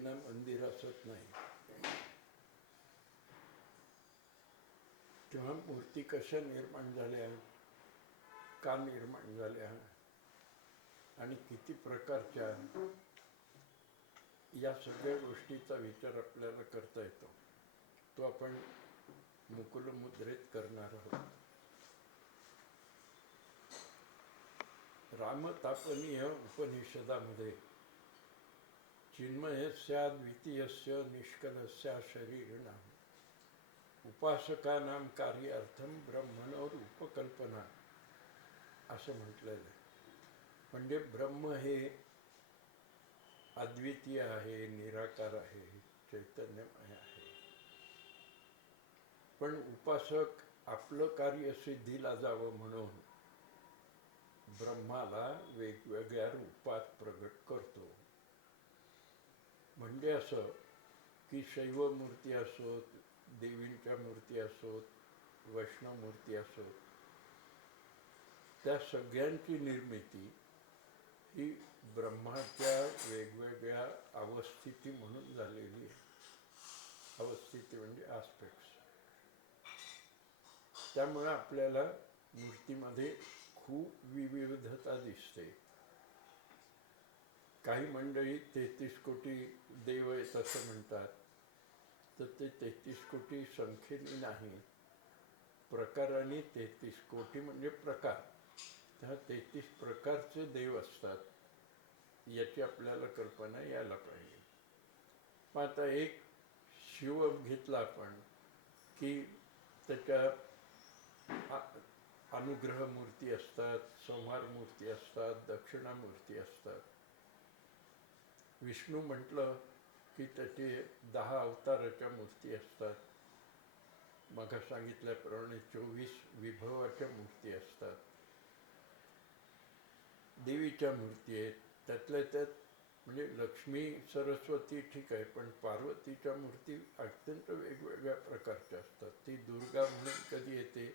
मूर्तीविना मंदिर असत नाही. तेव्हा मूर्ती कशा निर्माण झाल्या, का निर्माण झाल्या आणि किती प्रकारच्या, या सगळ्या गोष्टीचा विचार आपल्याला करता येतो. तो आपण मुकुलमुद्रेत करणार आहोत. रामतापनीय उपनिषदामध्ये चिन्मयस्या द्वितीयस्य निष्कलस्या शरीरिणाम उपासकानां कार्यार्थम ब्रह्मणोर उपकल्पना असं म्हटलेलं आहे. म्हणजे ब्रह्म हे अद्वितीय आहे, निराकार आहे, चैतन्यमय आहे. पण उपासक आपलं कार्य सिद्धीला जावं म्हणून ब्रह्माला वेगवेगळ्या रूपात प्रगट करतो. म्हणजे असं की शैव मूर्ती असोत, देवींच्या मूर्ती असोत, वैष्णव मूर्ती असोत, त्या सगळ्यांची निर्मिती ही ब्रह्माच्या वेगवेगळ्या अवस्थिती म्हणून झालेली आहे. अवस्थिती म्हणजे आस्पेक्ट्स. त्यामुळे आपल्याला मूर्तीमध्ये खूप विविधता दिसते. काही मंडळी 33 कोटी देव आहेत असं म्हणतात, तर ते 33 कोटी संख्येने नाही, प्रकाराने 33 कोटी म्हणजे प्रकार. त्या 33 प्रकारचे देव असतात, याची आपल्याला कल्पना यायला पाहिजे. मग आता एक शिव घेतला आपण की त्याच्या अनुग्रह मूर्ती असतात, संहार मूर्ती असतात, दक्षिणा मूर्ती असतात. विष्णू म्हटलं की त्याचे 10 अवताराच्या मूर्ती असतात. मग सांगितल्याप्रमाणे 24 विभवाच्या मूर्ती असतात. देवीच्या मूर्ती आहेत, त्यातल्या त्यात म्हणजे लक्ष्मी सरस्वती ठीक आहे, पण पार्वतीच्या मूर्ती अत्यंत वेगवेगळ्या प्रकारच्या असतात. ती दुर्गा म्हणून कधी येते,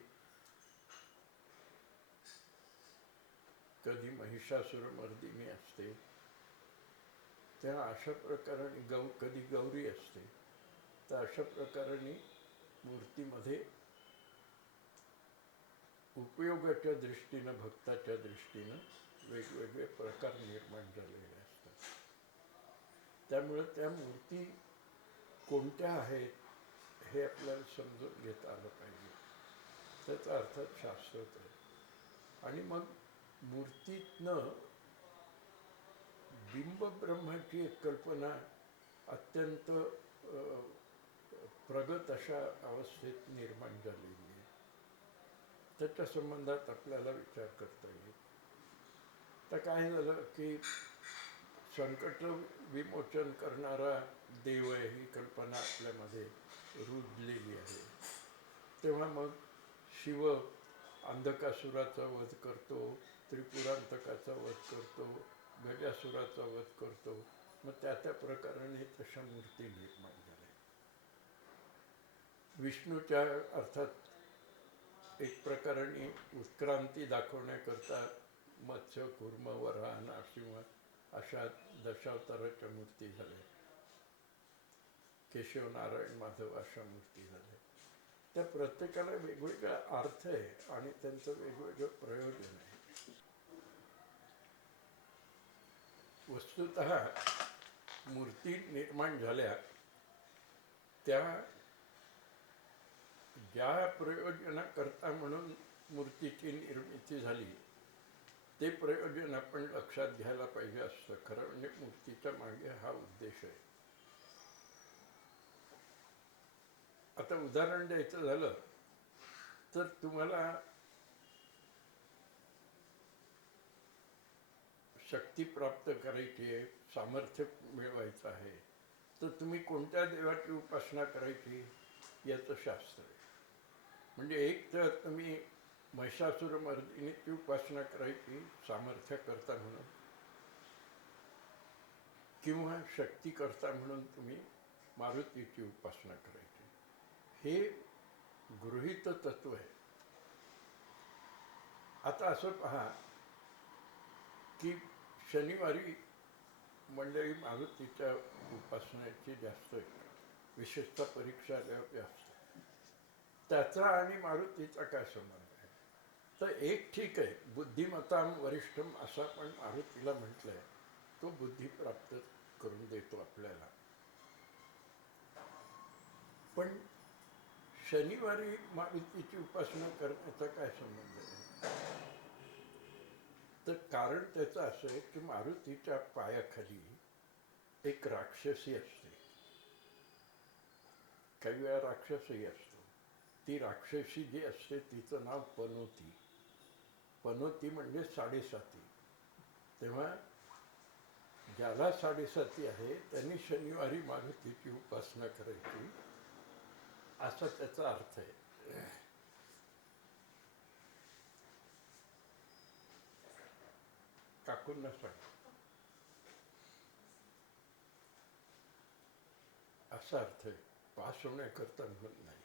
कधी महिषासुरमर्दिनी असते. त्या अशा प्रकाराने कधी गौरी असते. तर अशा प्रकाराने मूर्तीमध्ये उपयोगाच्या दृष्टीनं, भक्ताच्या दृष्टीनं वेगवेगळे प्रकार निर्माण झालेले असतात. त्यामुळे त्या मूर्ती कोणत्या आहेत हे आपल्याला समजून घेता आलं पाहिजे. त्याचा अर्थात शास्त्रच आहे. आणि मग मूर्तीतनं बिंबब्रह्माची एक कल्पना अत्यंत प्रगत अशा अवस्थेत निर्माण झालेली आहे. त्याच्या संबंधात आपल्याला विचार करता येईल. तर काय झालं की संकट विमोचन करणारा देव आहे ही कल्पना आपल्यामध्ये रुजलेली आहे. तेव्हा मग शिव अंधकासुराचा वध करतो, त्रिपुरांतकाचा वध करतो, गजासुराचा वध करतो. मग त्या प्रकाराने तशा मूर्ती निर्माण झाल्या. विष्णूच्या अर्थात एक प्रकाराने उत्क्रांती दाखवण्याकरता मत्स्य, कूर्म, वराह, नरसिंह अशा दशावताराच्या मूर्ती झाल्या. केशव, नारायण, माधव अशा मूर्ती झाल्या. त्या प्रत्येकाला वेगवेगळा अर्थ आहे आणि त्यांचं वेगवेगळं प्रयोजन आहे. वस्तुतः मूर्ती निर्माण झाल्या त्या ज्या प्रयोजनाकरता म्हणून मूर्तीची निर्मिती झाली ते प्रयोजन आपण लक्षात घ्यायला पाहिजे असतं. खरं म्हणजे मूर्तीच्या मागे हा उद्देश आहे. आता उदाहरण द्यायचं झालं तर तुम्हाला शक्ती प्राप्त करायची आहे, सामर्थ्य मिळवायचं आहे, तर तुम्ही कोणत्या देवाची उपासना करायची याचं शास्त्र आहे. म्हणजे एक तर तुम्ही महिषासुरमर्दिनीची उपासना करायची सामर्थ्यकर्ता म्हणून, किंवा शक्तीकर्ता म्हणून तुम्ही मारुतीची उपासना करायची. हे गृहीत तत्व आहे. आता असं पहा की शनिवारी मंडळी मारुतीच्या उपासनेची जास्त आहे, विशेषतः परीक्षा आल्यावर जास्त. त्याचा आणि मारुतीचा काय संबंध आहे? तर एक ठीक आहे, बुद्धिमत्तां वरिष्ठम असं आपण मारुतीला म्हटलंय, तो बुद्धी प्राप्त करून देतो आपल्याला. पण शनिवारी मारुतीची उपासना करण्याचा काय संबंध आहे? तर कारण त्याचं असं आहे की मारुतीच्या पायाखाली एक राक्षसी असते, काही वेळा राक्षसही असतो. ती राक्षसी जी असते तिचं नाव पनोती. पनोती म्हणजे साडेसाती. तेव्हा ज्याला साडेसाती आहे त्यांनी शनिवारी मारुतीची उपासना करायची, असा त्याचा अर्थ आहे. काकूंना सांग, असा अर्थ आहे, पास होण्याकरता म्हणत नाही.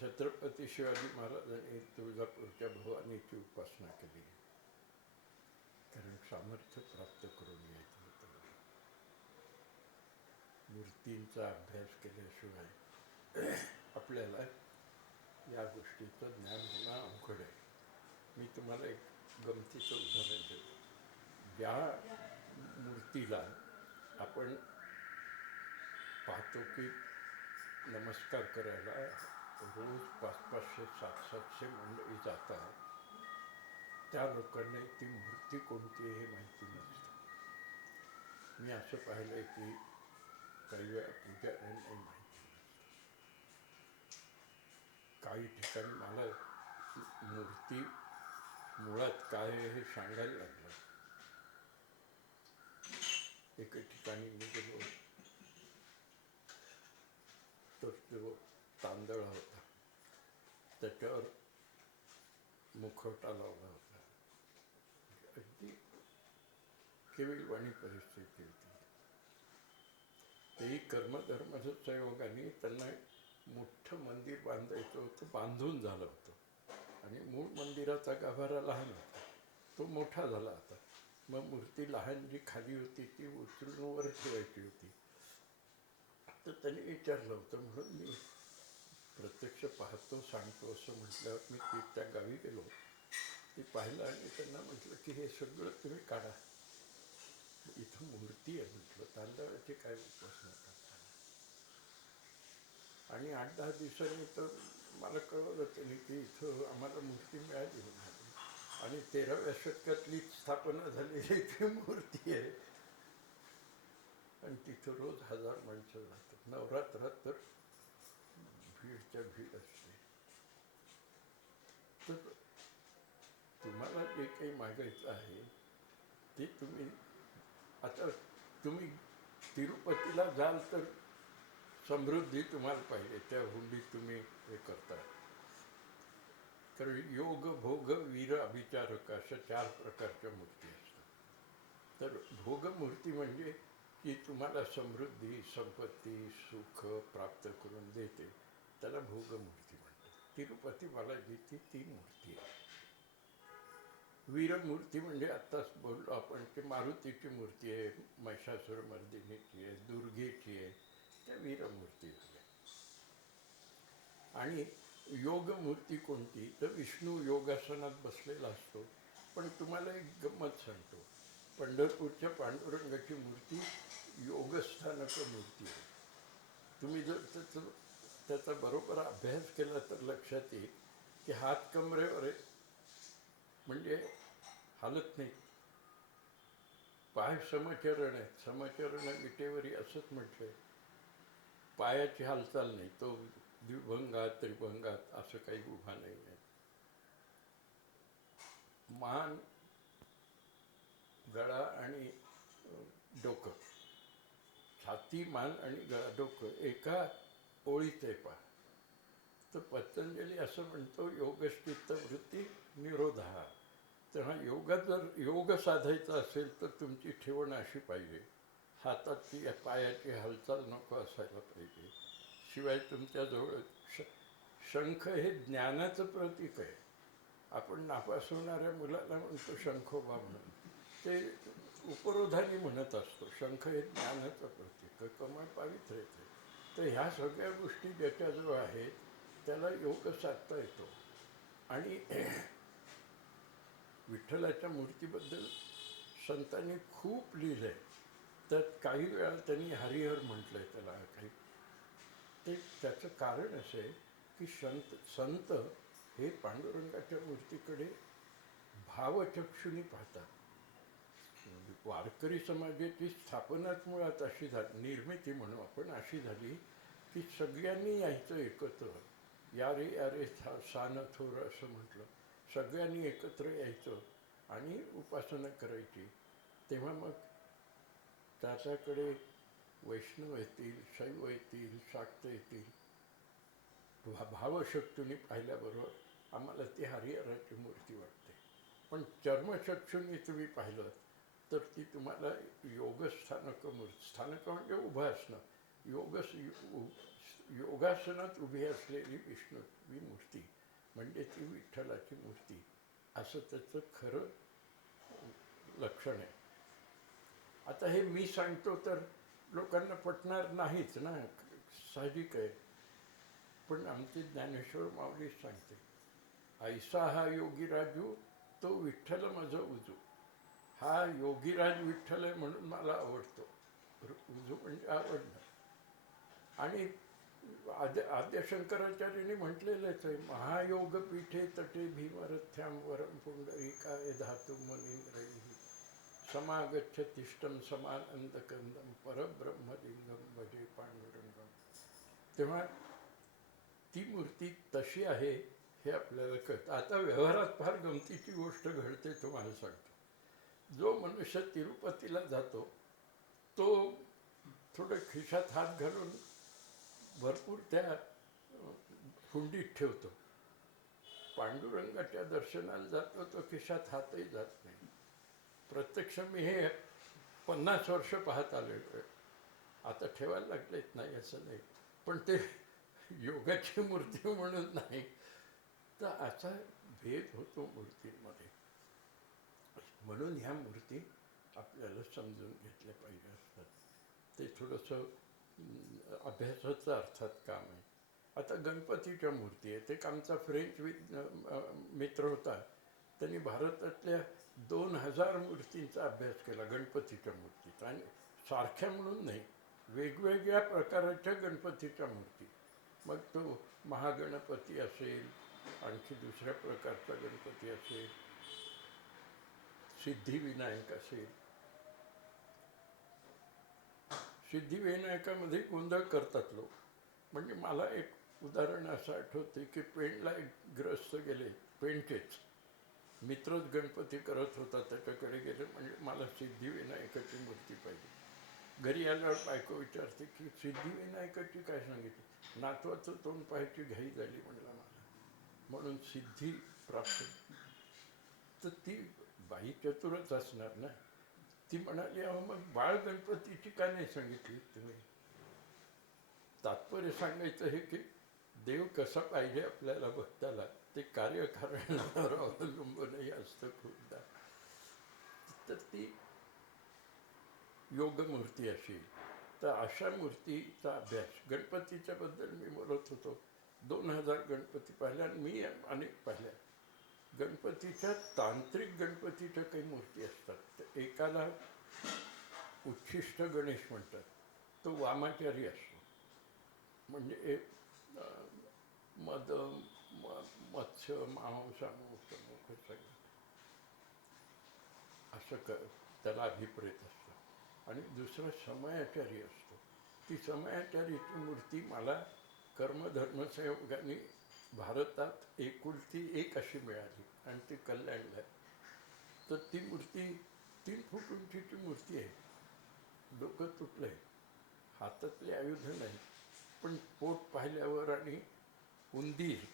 छत्रपती शिवाजी महाराजांनी तुळजापूरच्या भवानीची उपासना केली, कारण सामर्थ्य प्राप्त करून घ्यायचं होतं. मूर्तींचा अभ्यास केल्याशिवाय आपल्याला या गोष्टीचं ज्ञान होणं अवघड आहे. मी तुम्हाला एक गमतीचं उदाहरण देतो. ज्या मूर्तीला आपण पाहतो की नमस्कार करायला रोज 500-500, 700-700 मंडळी जातात, त्या लोकांना ती मूर्ती कोणती आहे हे माहिती नसतं. मी असं पाहिलंय की काही वेळा पुजाऱ्यांनाही माहिती नसतं. काही ठिकाणी मला मूर्ती मुळात काय आहे हे सांगायला लागलं. एके ठिकाणी मी गेलो तर तो तांदळ होता, त्याच्यावर मुखवटा लावला होता. अगदी केविलवाणी परिस्थिती होती. तेही कर्मधर्माच्या संयोगाने त्यांना मोठं मंदिर बांधायचं होतं, बांधून झालं होतं. आणि मूळ मंदिराचा गाभारा लहान होता, तो मोठा झाला आता. मग मूर्ती लहान जी खाली होती ती उचलून वर ठेवायची होती. तर त्यांनी विचारलं होतं, म्हणून मी प्रत्यक्ष पाहतो सांगतो असं म्हटल्यावर मी त्या गावी गेलो. ते पाहिलं आणि त्यांना म्हटलं की हे सगळं तुम्ही काढा, इथं मूर्ती आहे म्हटलं, तांदळाची काय उपासना करता. आणि 8-10 दिवसांनी तर मला कळवलं त्यांनी की इथं आम्हाला मूर्ती मिळाली म्हणाली, आणि 13व्या शतकातली स्थापना झालेली ती मूर्ती आहे, आणि तिथं रोज 1000 माणसं जातात. नवरात्रात तर भीडच्या भीड असते. तर तुम्हाला जे काही मागायचं आहे ते तुम्ही, आता तुम्ही तिरुपतीला जाल तर समृद्धी तुम्हाला पाहिजे, त्या हुंडीत तुम्ही हे करता. तर योग भोग वीर अभिचारक अशा 4 प्रकारच्या मूर्ती असतात. तर भोगमूर्ती म्हणजे की तुम्हाला समृद्धी, संपत्ती, सुख प्राप्त करून देते, त्याला भोगमूर्ती म्हणतात. तिरुपती बालाजीची ती मूर्ती आहे. वीरमूर्ती म्हणजे आत्ताच बोललो आपण की मारुतीची मूर्ती आहे, महिषासुरमर्दिनीची आहे, दुर्गेची आहे, त्या वीरमूर्ती झाल्या. आणि योगमूर्ती कोणती, तर विष्णू योगासनात बसलेला असतो. पण तुम्हाला एक गंमत सांगतो, पंढरपूरच्या पांडुरंगाची मूर्ती योगस्थानाची मूर्ती आहे. तुम्ही जर त्याचा बरोबर अभ्यास केला तर लक्षात येईल की हात कमरेवर आहे, म्हणजे हालत नाही. पाय समचरण आहेत, समचरण विटेवरी असंच म्हटलंय. पायाची हालचाल नाही, तो द्विभंगात त्रिभंगात असं काही उभा नाही आहे. मान, गळा आणि डोकं, छाती, मान आणि गळा डोकं एका ओळीत आहे पा. तर पतंजली असं म्हणतो योगश्चित्त वृत्ती निरोधा. तेव्हा योगात जर योग साधायचा असेल तर तुमची ठेवण अशी पाहिजे, हाताची पायाची हालचाल नको असायला पाहिजे. शिवाय तुमच्याजवळ शंख हे ज्ञानाचं प्रतीक आहे. आपण नापास होणाऱ्या मुलाला म्हणतो शंखोबा म्हणून, ते उपरोधाने म्हणत असतो. शंख हे ज्ञानाचं प्रतीक, कमळ पावित्र्याचं. तर ह्या सगळ्या गोष्टी ज्याच्याजवळ आहेत त्याला योग साधता येतो. आणि विठ्ठलाच्या मूर्तीबद्दल संतांनी खूप लिहिलं आहे. तर काही वेळा त्यांनी हरिहर म्हटलं आहे त्याला. काही ते त्याचं कारण असं आहे की संत हे पांडुरंगाच्या मूर्तीकडे भावचक्षुनी पाहतात. वारकरी समाजाची स्थापनाच मुळात अशी झाली, निर्मिती म्हणू आपण, अशी झाली की सगळ्यांनी यायचं एकत्र. या रे सान थोर असं म्हटलं. सगळ्यांनी एकत्र यायचं आणि उपासना करायची. तेव्हा मग त्याच्याकडे वैष्णव येतील, शैव येतील, शाक्त येतील. भावचक्षुनी पाहिल्याबरोबर आम्हाला ती हरिहराची मूर्ती वाटते. पण चर्मचक्षुनी तुम्ही पाहिलं तर ती तुम्हाला योगस्थानक मूर्ती, स्थानक म्हणजे उभं असणं, योगासनात उभी असलेली विष्णूची मूर्ती म्हणजे ती विठ्ठलाची मूर्ती, असं त्याचं खरं लक्षण आहे. आता हे मी सांगतो तर लोकांना पटणार नाहीच ना, साहजिक आहे. पण आमचे ज्ञानेश्वर माऊलीच सांगते, ऐसा हा योगीराजू तो विठ्ठल माझं उजू. हा योगीराज विठ्ठल आहे म्हणून मला आवडतो. उजू म्हणजे आवडणं. आणि आद्य शंकराचार्यांनी म्हटलेलंच आहे, महायोग पीठे तटे भीमरथ्याम वरम पुंडरीकाय धातु मनींद्रैः समागच्छ तिष्ठम समानंदकंदम परब्रह्मलिंगम भजे पांडुरंगम. तेव्हा ती मूर्ती तशी आहे हे आपल्याला कळतं. आता व्यवहारात फार गमतीची गोष्ट घडते, तुम्हाला सांगतो. जो मनुष्य तिरुपतीला जातो तो थोडं खिशात हात घालून भरपूर त्या हुंडीत ठेवतो. पांडुरंगाच्या दर्शनाला जातो तो खिशात हातही जात नाही. प्रत्यक्ष मी हे 50 वर्ष पाहत आलेलो आहे. आता ठेवायला लागलेत नाही असं नाही, पण ते योगाची मूर्ती म्हणून नाही. तर असा भेद होतो मूर्तींमध्ये. म्हणून ह्या मूर्ती आपल्याला समजून घेतल्या पाहिजे असतात. ते थोडंसं अभ्यासाचं अर्थात काम आहे. आता गणपतीच्या मूर्ती आहेत. एक आमचा फ्रेंच मित्र होता, त्यांनी भारतातल्या 2000 मूर्तींचा अभ्यास केला गणपतीच्या मूर्तीचा. आणि सारख्या म्हणून नाही, वेगवेगळ्या प्रकारच्या गणपतीच्या मूर्ती. मग तो महागणपती असेल, आणखी दुसऱ्या प्रकारचा गणपती असेल, सिद्धिविनायक असेल. सिद्धिविनायकामध्ये गोंधळ करतात लोक. म्हणजे मला एक उदाहरण असं आठवते की पेणला एक ग्रस्त गेले, पेणचेच मित्रच गणपती करत होता, त्याच्याकडे गेले. म्हणजे मला सिद्धिविनायकाची मूर्ती पाहिजे. घरी आल्यावर बायको विचारते की सिद्धिविनायकाची काय सांगितली. नातवाचं तोंड पाहायची घाई झाली म्हणला मला, म्हणून सिद्धी प्राप्त. तर ती बाई चतुरच असणार ना. ती म्हणाली, अहो मग बाळ गणपतीची का नाही सांगितली तुम्ही. तात्पर्य सांगायचं हे की देव कसा पाहिजे आपल्याला भक्ताला ते कार्यकारणावर अवलंबूनही असतं खूपदा. तर ती योगमूर्ती अशी. तर अशा मूर्तीचा अभ्यास गणपतीच्या बद्दल मी बोलत होतो. 2000 गणपती पाहिल्या. मी अनेक पाहिल्या. गणपतीच्या तांत्रिक गणपतीच्या काही मूर्ती असतात. तर एकाला उच्छिष्ट गणेश म्हणतात. तो वामाचारी असतो. म्हणजे मद मत्स्य मांस मुख सगळं असं त्याला अभिप्रेत असतं. आणि दुसरा समयाचारी असतो. ती समयाचारीची मूर्ती मला कर्मधर्मसंयोगाने भारतात एकुलती एक अशी मिळाली आणि ती कल्याणला आहे. तर ती मूर्ती 3 फूट उंचीची मूर्ती आहे. डोकं तुटलं आहे, हातातले आयुध नाही, पण पोट पाहिल्यावर आणि उंदीर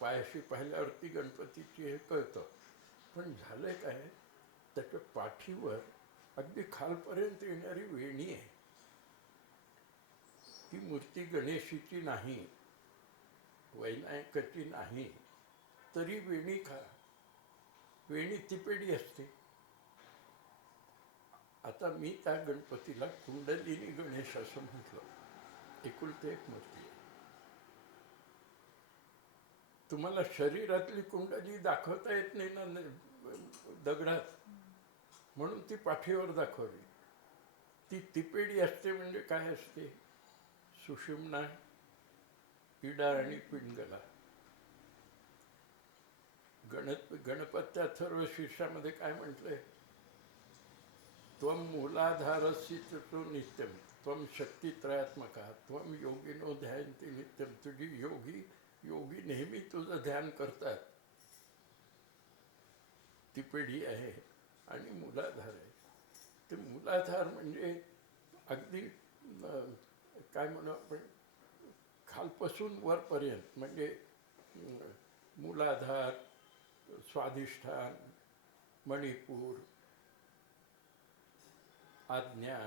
पायाशी पाहिल्यावर ती गणपतीची हे कळतं. पण झालं काय, त्याच्या पाठीवर अगदी खालपर्यंत येणारी वेणी आहे. ती मूर्ती गणेशीची नाही, वैनायकाची नाही, तरी वेणी वेणी तिपेडी असते. आता मी त्या गणपतीला कुंडलिनी गणेश असं म्हटलं. एकुलते एक मूर्ती आहे. तुम्हाला शरीरातली कुंडली दाखवता येत नाही ना दगडात, म्हणून ती पाठीवर दाखवली. ती तिपेडी असते म्हणजे काय असते? सुषुम्ना, इडा आणि पिंगला. गणपती अथर्व शीर्षामध्ये काय म्हटलंय? त्वम मूलाधारसी तो नित्यम त्वम शक्तित्रयात्मका त्वम योगिनो ध्यायन्ति नित्यम. तुझी योगी नेहमी तुझं ध्यान करतात. ती पिढी आहे आणि मूलाधार आहे. ते मूलाधार म्हणजे अगदी काय म्हणू आपण, खालपासून वरपर्यंत, म्हणजे मूलाधार, स्वाधिष्ठान, मणिपूर, आज्ञा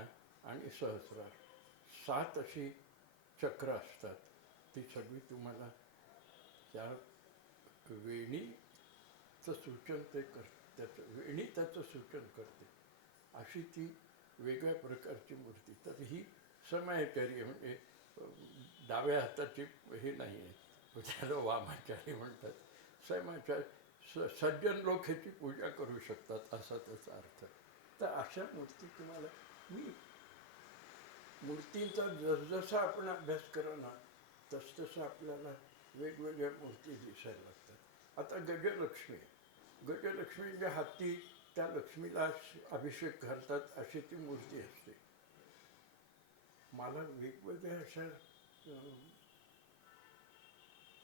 आणि सहस्रार, 7 अशी चक्र असतात. ती सगळी तुम्हाला त्या वेणीचं सूचन ते वेणी त्याचं सूचन करते. अशी ती वेगळ्या प्रकारची मूर्ती. तर ही समयाचार्य म्हणजे डाव्या हाताची हे नाही आहे, त्याला वामाचार्य म्हणतात. समयाचार्य सज्जन लोक ह्याची पूजा करू शकतात असा त्याचा अर्थ. तर अशा मूर्ती तुम्हाला, मी मूर्तींचा जसजसा आपण अभ्यास करू ना तसतसं आपल्याला वेगवेगळ्या मूर्ती दिसायला लागतात. आता गजलक्ष्मी, गजलक्ष्मी म्हणजे हाती त्या लक्ष्मीला अभिषेक घालतात अशी ती मूर्ती असते. मला वेगवेगळ्या अशा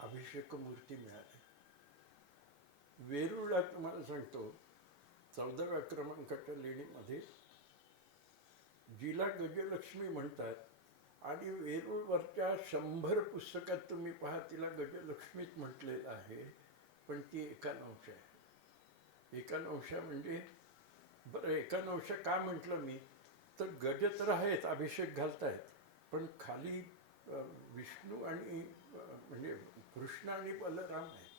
अभिषेक मूर्ती मिळाल्या. वेरूळला तुम्हाला सांगतो, 14व्या क्रमांकाच्या लेणीमध्ये जिला गजलक्ष्मी म्हणतात, आणि वेरूळवरच्या 100 पुस्तकात तुम्ही पहा तिला गजलक्ष्मीच म्हटलेलं आहे, पण ती एकानवशा आहे. एकानवशा म्हणजे, बरं एकानवशा का म्हटलं मी, तर गज तर आहेत, अभिषेक घालतायत, पण खाली विष्णू आणि म्हणजे कृष्ण आणि बलराम आहे.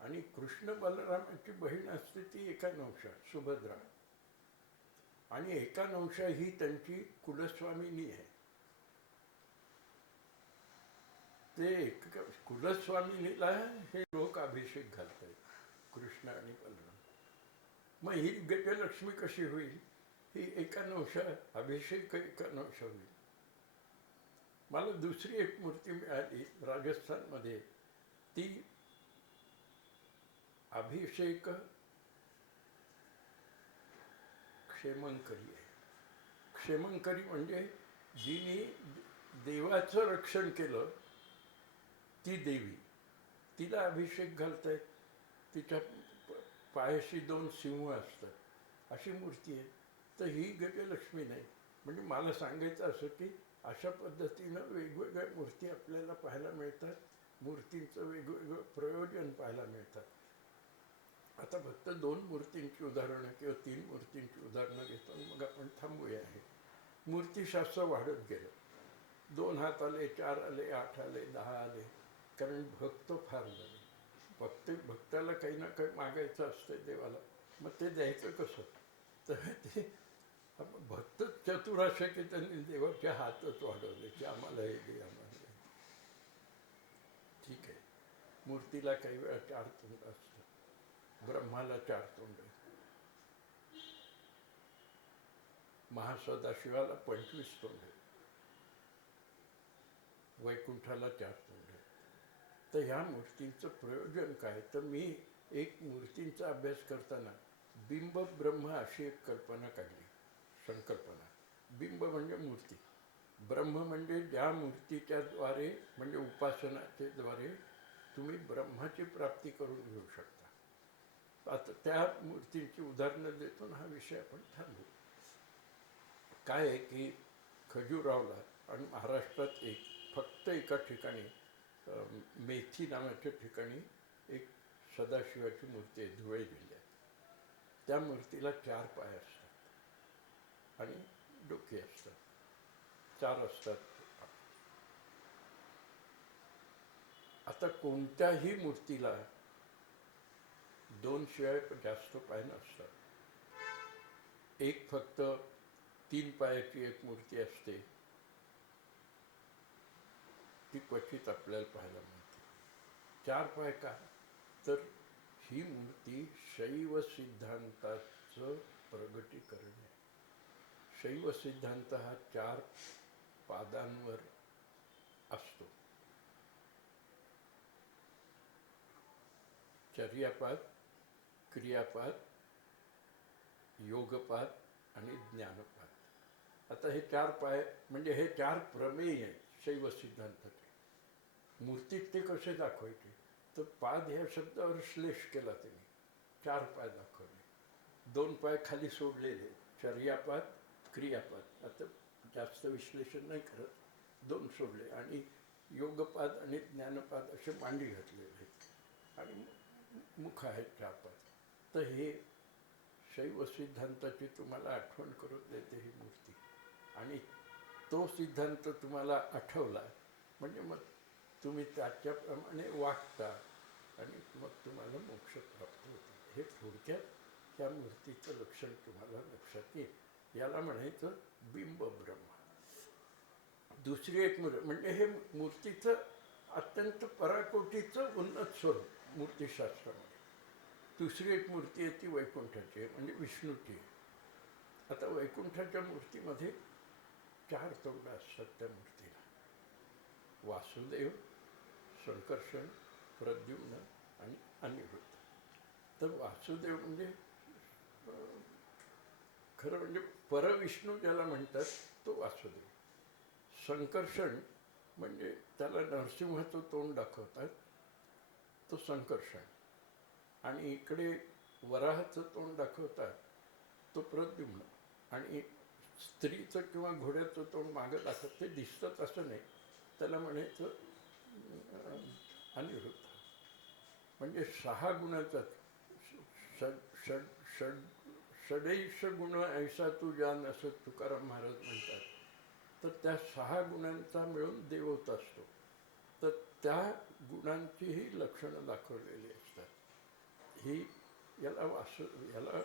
आणि कृष्ण बलरामाची बहीण असते ती एकानवशा, सुभद्रा. आणि एकानवशा ही त्यांची कुलस्वामिनी आहे. ते कुलस्वामिनीला हे लोक अभिषेक घालतात, कृष्ण आणि बलराम. मग ही गजलक्ष्मी कशी होईल? ही एकानवशा, अभिषेक एकानवशा होईल. मला दुसरी एक मूर्ती मिळाली राजस्थानमध्ये, ती अभिषेक क्षेमंकरी आहे. क्षेमंकरी म्हणजे जिने देवाचं रक्षण केलं ती देवी, तिला अभिषेक घालतायत. तिच्या पायाशी 2 सिंह असतात, अशी मूर्ती आहे. तर ही गजलक्ष्मी नाही. म्हणजे मला सांगायचं असं की अशा पद्धतीनं वेगवेगळ्या मूर्ती आपल्याला पाहायला मिळतात. मूर्तींचं वेगवेगळं प्रयोजन पाहायला मिळतात. आता फक्त 2 मूर्तींची उदाहरणं किंवा 3 मूर्तींची उदाहरणं घेतो, मग आपण थांबूया. आहे मूर्तीशास्त्र वाढत गेलं. 2 हात आले, 4 आले, 8 आले, 10 आले, कारण भक्त फार झाले. भक्ताला काही ना काही मागायचं असतं देवाला, मग ते द्यायचं कसं? तर ते भक्त चतुर असे की त्यांनी देवाचे हातच वाढवले की आम्हाला हे दे, आम्हाला हे. ठीक आहे, मूर्तीला काही वेळा 4 तोंड असतं. ब्रह्माला 4 तोंड, महासदाशिवाला 25 तोंड, वैकुंठाला 4 तोंड. तर ह्या मूर्तींचं प्रयोजन काय? तर मी एक मूर्तींचा अभ्यास करताना बिंब ब्रह्म अशी एक कल्पना काढली, संकल्पना. बिंब म्हणजे मूर्ती, ब्रह्म म्हणजे ज्या मूर्तीच्या द्वारे, म्हणजे उपासनाच्या द्वारे तुम्ही ब्रह्माची प्राप्ती करून घेऊ शकता. आता त्या मूर्तींची उदाहरणं देतो हा विषय आपण थांबू. काय आहे की खजुरावला आणि महाराष्ट्रात फक्त एका ठिकाणी, मेथी नावाच्या ठिकाणी एक सदाशिवाची मूर्ती आहे, धुळे जिल्ह्यात. त्या मूर्तीला 4 पाय असतात आणि डोके असतात, 4 असतात. आता कोणत्याही मूर्तीला 2 शिवाय जास्त पाय नसतात. एक फक्त 3 पायाची एक मूर्ती असते, ती क्वचित आपल्याला पाहायला मिळते. 4 पाय का? तर ही मूर्ती शैव सिद्धांताचं प्रगटीकरण आहे. शैव सिद्धांत हा 4 पादांवर असतो. चर्यापाद, क्रियापाद, योगपाद आणि ज्ञानपाद. आता हे 4 पाय म्हणजे हे 4 प्रमेय आहेत शैव सिद्धांताचे. मूर्तीत ते कसे दाखवायचे? तर पाद ह्या शब्दावर श्लेष केला त्यांनी, 4 पाय दाखवले. 2 पाय खाली सोडलेले, चर्यापाद, क्रियापाद. आता जास्त विश्लेषण नाही करत, 2 सोडले आणि योगपाद आणि ज्ञानपाद असे मांडी घातलेले आहेत आणि मुख आहेत 4 पाद. तर हे शैव सिद्धांताची तुम्हाला आठवण करून देते ही मूर्ती. आणि तो सिद्धांत तुम्हाला आठवला म्हणजे मग तुम्ही त्याच्याप्रमाणे वागता आणि मग तुम्हाला मोक्ष प्राप्त होतो. हे थोडक्यात त्या मूर्तीचं लक्षण तुम्हाला लक्षात येईल. याला म्हणायचं बिंबब्रह्म. दुसरी एक म्हणजे हे मूर्तीचं अत्यंत पराकोटीचं उन्नत स्वरूप मूर्तीशास्त्रामध्ये. दुसरी एक मूर्ती आहे ती वैकुंठाची आहे, म्हणजे विष्णूची आहे. आता वैकुंठाच्या मूर्तीमध्ये 4 तोंड असतात त्या मूर्तीला. वासुदेव, संकर्षण, प्रद्युम्न आणि अनिरुद्ध. तर वासुदेव म्हणजे खरं म्हणजे परविष्णू ज्याला म्हणतात तो वासुदेव. संकर्षण म्हणजे त्याला नरसिंहाचं तोंड दाखवतात, तो संकर्षण. आणि इकडे वराहाचं तोंड दाखवतात, तो प्रद्युम्न. आणि स्त्रीचं किंवा घोड्याचं तोंड मागं दाखवत ते दिसतात असं नाही, त्याला म्हणायचं अनिरुद्ध. म्हणजे 6 गुणाचा षडैश गुण ऐसा तू जान असं तुकाराम महाराज म्हणतात. तर त्या 6 गुणांचा मिळून देवत असतो. तर त्या गुणांचीही लक्षणं दाखवलेली असतात. ही याला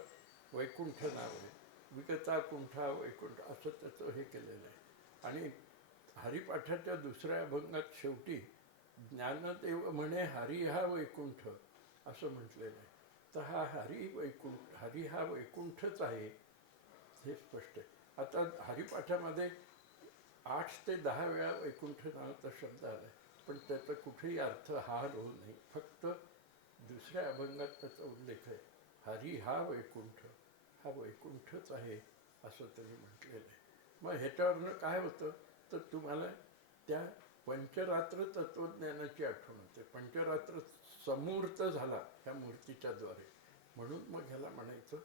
वैकुंठ नाव आहे. विगता कुंठा वैकुंठ असं त्याचं हे केलेलं आहे. आणि हरिपाठाच्या दुसऱ्या अभंगात शेवटी ज्ञानदेव म्हणे हरी हा वैकुंठ असं म्हटलेलं आहे. तर हा हरी हा वैकुंठच आहे हे स्पष्ट आहे. आता हरिपाठामध्ये 8 ते 10 वेळा वैकुंठ नावाचा शब्द आला आहे, पण त्याचा कुठेही अर्थ हा रोल नाही. फक्त दुसऱ्या अभंगात त्याचा उल्लेख आहे, हरी हा वैकुंठच आहे असं त्यांनी म्हटलेलं आहे. मग ह्याच्यावरनं काय होतं तर तुम्हाला त्या पंचरात्र तत्त्वज्ञानाची आठवण होते. पंचरात्र समूर्त झाला ह्या मूर्तीच्या द्वारे, म्हणून मग ह्याला म्हणायचं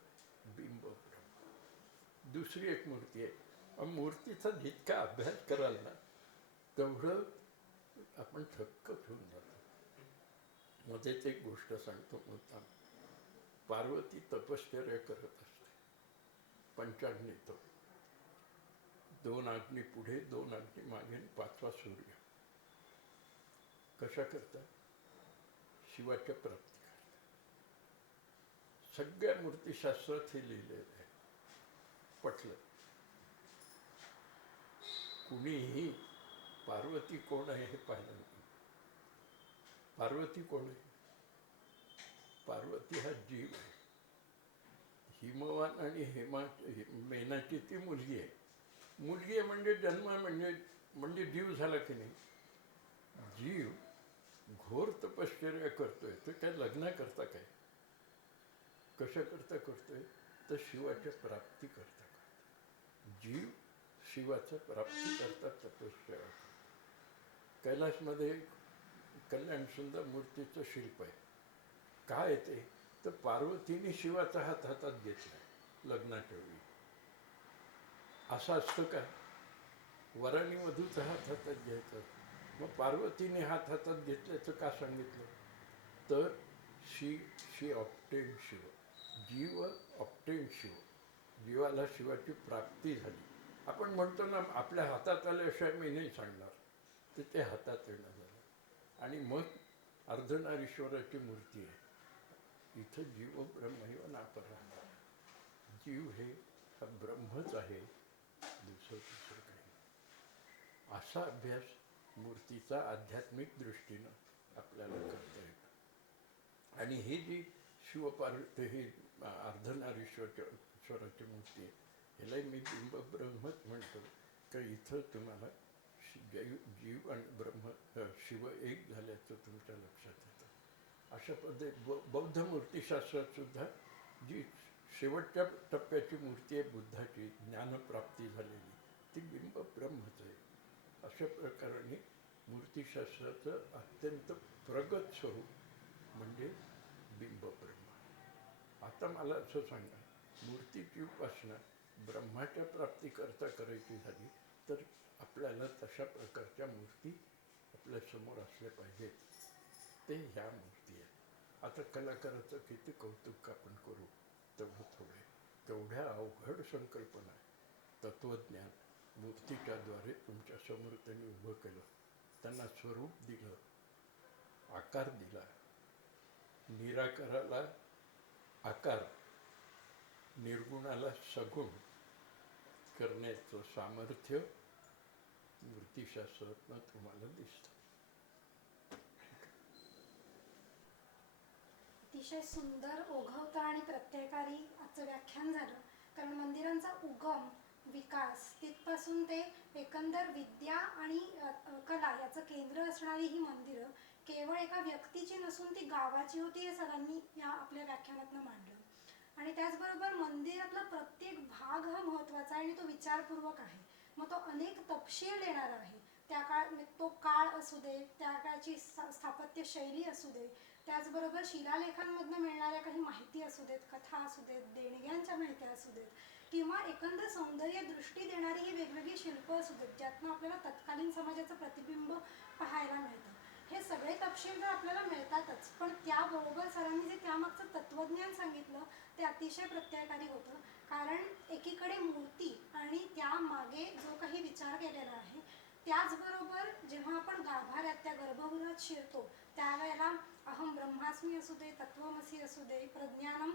बिंबब्रह्म. दुसरी एक मूर्ती आहे. मूर्तीचा जितका अभ्यास कराल ना तेवढं आपण थक्क होऊन जातो. मध्येच एक गोष्ट सांगतो मुद्दाम. पार्वती तपश्चर्या करत असते, पंचाग्नीत. 2 अग्नी पुढे, 2 अग्नी मागे, 5वा सूर्य. कशा करता? शिवाच्या प्राप्ती करता. सगळ्या मूर्तीशास्त्रात हे लिहिलेलं आहे. पटलं. कुणीही पार्वती कोण आहे हे पाहिलं नाही. पार्वती कोण आहे? पार्वती हा जीव आहे. हिमवान आणि मेनाची ती मुलगी आहे. मुलगी आहे म्हणजे जन्म म्हणजे जीव झाला की नाही. जीव घोर तपश्चर्या करतोय. तो काय लग्नाकरता काय? कशाकरता करतोय? तर शिवाच्या प्राप्ती करता करता. जीव शिवाच्या प्राप्ती करता तपश्चर्या करतो. कैलासमध्ये कल्याण सुंदर मूर्तीचं शिल्प आहे. काय आहे ते? तर पार्वतीने शिवाचा हात हातात घेतला लग्नाच्या वेळी. असं असतं का? वराने वधूचा हात हातात घ्यायचा. मग पार्वतीने हात हातात घेतल्याचं का सांगितलं? तर शी ऑप्टेन शिव. जीव ऑप्टेन शिव. जीवाला शिवाची प्राप्ती झाली. आपण म्हणतो ना आपल्या हातात आल्याशिवाय मी नाही सांगणार, तर ते हातात येणं झालं. आणि मग अर्धनारीश्वराची मूर्ती आहे. इथं जीव ब्रह्मैव नापरः. जीव हे ब्रह्मच आहे, दुसरं काही. असा अभ्यास मूर्तीचा आध्यात्मिक दृष्टीनं आपल्याला करता येतो. आणि ही जी शिवपार्वती ही अर्धनारीश्वराची मूर्ती आहे, ह्यालाही मी बिंब ब्रह्मच म्हणतो. का इथं तुम्हाला जीव आणि ब्रह्म शिव एक झाल्याचं तुमच्या लक्षात येतं. अशा पद्धती बौद्ध मूर्तिशास्त्रात सुद्धा जी शेवटच्या टप्प्याची मूर्ती आहे बुद्धाची, ज्ञानप्राप्ती झालेली, ती बिंब ब्रह्मच आहे. अशा प्रकारे मूर्तिशास्त्राचं अत्यंत प्रगत स्वरूप म्हणजे बिंब ब्रह्म. आता मला असं सांगा, मूर्तीची उपासना ब्रह्माच्या प्राप्तीकरता करायची झाली तर आपल्याला तशा प्रकारच्या मूर्ती आपल्या समोर असल्या पाहिजेत. ते ह्या मूर्ती आहेत. आता कलाकाराचं किती कौतुक आपण करू तेवढं थोडे. तेवढ्या अवघड संकल्पना, तत्त्वज्ञान मूर्तीच्या द्वारे तुमच्या समोर त्यांनी उभं केलं, त्यांना स्वरूप दिलं, आकार दिला. निराकाराला आकार, निर्गुणाला सगुण करण्याचं सामर्थ्य मूर्तिशास्त्रातनं तुम्हाला दिसतं. अतिशय सुंदर, ओघवतं आणि प्रत्ययकारी आजचं व्याख्यान झालं. कारण मंदिरांचा उगम, विकास, तिथपासून ते एकंदर विद्या आणि कला याचं केंद्र असणारी ही मंदिरं केवळ एका व्यक्तीची नसून ती गावाची होती, हे सरांनी या आपल्या व्याख्यानातनं मांडलं. आणि त्याचबरोबर मंदिरातला प्रत्येक भाग हा महत्त्वाचा आहे आणि तो विचारपूर्वक आहे. मग तो अनेक तपशील देणारा आहे. त्या तो काळ असू दे, त्या काळची स्थापत्य शैली असू दे, त्याचबरोबर शिलालेखांमधनं मिळणाऱ्या काही माहिती असू देत, कथा असू देत, देणग्यांच्या माहिती असू देत, किंवा एकंदर सौंदर्य दृष्टी देणारी ही वेगवेगळी शिल्पं असू देत, ज्यातनं आपल्याला तत्कालीन समाजाचं प्रतिबिंब पाहायला मिळतं. हे सगळे तपशील तर आपल्याला मिळतातच, पण त्याबरोबर सरांनी जे त्यामागचं तत्त्वज्ञान सांगितलं ते अतिशय प्रत्ययकारी होतं. कारण एकीकडे मूर्ती आणि त्यामागे जो काही विचार केलेला आहे, त्याचबरोबर जेव्हा आपण गाभाऱ्यात त्या गर्भगृहात शिरतो त्यावेळेला अहम ब्रह्मास्मी असू दे, तत्वमसी असू दे, प्रज्ञानम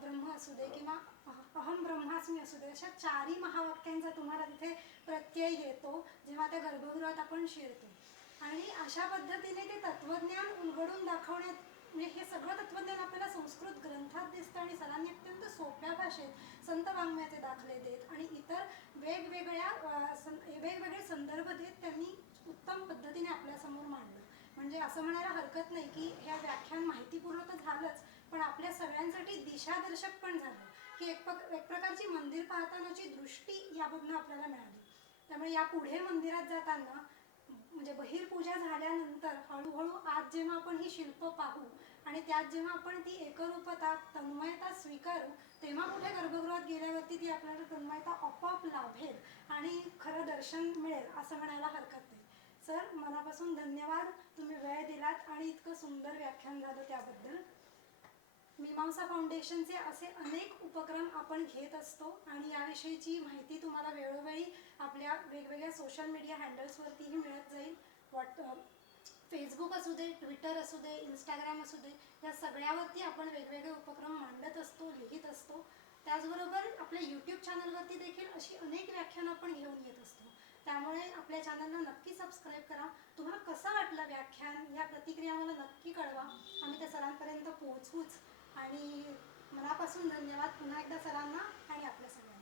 ब्रह्म असू दे, किंवा अहम ब्रह्मास्मी असू दे, अशा चारही महावाक्यांचा तुम्हाला तिथे प्रत्यय येतो जेव्हा त्या गर्भगृहात आपण शिरतो. आणि अशा पद्धतीने ते तत्वज्ञान उलगडून दाखवण्यात, म्हणजे हे सगळं तत्वज्ञान आपल्याला संस्कृत ग्रंथात दिसतं आणि सरांनी अत्यंत सोप्या भाषेत संत वाङ्मयाचे दाखले देत आणि इतर वेगवेगळे संदर्भ देत त्यांनी उत्तम पद्धतीने आपल्यासमोर मांडलं. म्हणजे असं म्हणायला हरकत नाही की हे व्याख्यान माहितीपूर्ण तर झालंच, पण आपल्या सगळ्यांसाठी दिशादर्शक पण झालं, की एक प्रकारची मंदिर पाहतानाची दृष्टी यामधनं आपल्याला मिळाली. त्यामुळे यापुढे मंदिरात जाताना, म्हणजे बहिर्पूजा झाल्यानंतर हळूहळू आज जेव्हा आपण ही शिल्प पाहू आणि त्यात जेव्हा आपण ती एकरूपता, तन्मयता स्वीकारू, तेव्हा कुठे गर्भगृहात गेल्यावरती ती आपल्याला तन्मयता आपोआप लाभेल आणि खरं दर्शन मिळेल असं म्हणायला हरकत नाही. सर, मनापासून धन्यवाद, तुम्ही वेळ दिलात आणि इतकं सुंदर व्याख्यान झालं त्याबद्दल. मीमांसा फाउंडेशनचे असे अनेक उपक्रम आपण घेत असतो आणि याविषयीची माहिती तुम्हाला वेळोवेळी आपल्या वेगवेगळ्या सोशल मीडिया हँडल्सवरतीही मिळत जाईल. फेसबुक असू दे, ट्विटर असू दे, इंस्टाग्राम असू दे, या सगळ्यावरती आपण वेगवेगळे उपक्रम मांडत असतो, लिहित असतो. त्याचबरोबर आपल्या यूट्यूब चॅनलवरती देखील अशी अनेक व्याख्यानं आपण घेऊन येत असतो. त्यामुळे आपल्या चॅनलला नक्की सबस्क्राईब करा. तुम्हाला कसं वाटलं व्याख्यान, या प्रतिक्रिया मला नक्की कळवा, आम्ही त्या सरांपर्यंत पोहोचवूच. आणि मनापासून धन्यवाद पुन्हा एकदा सरांना आणि आपल्या सगळ्यांना.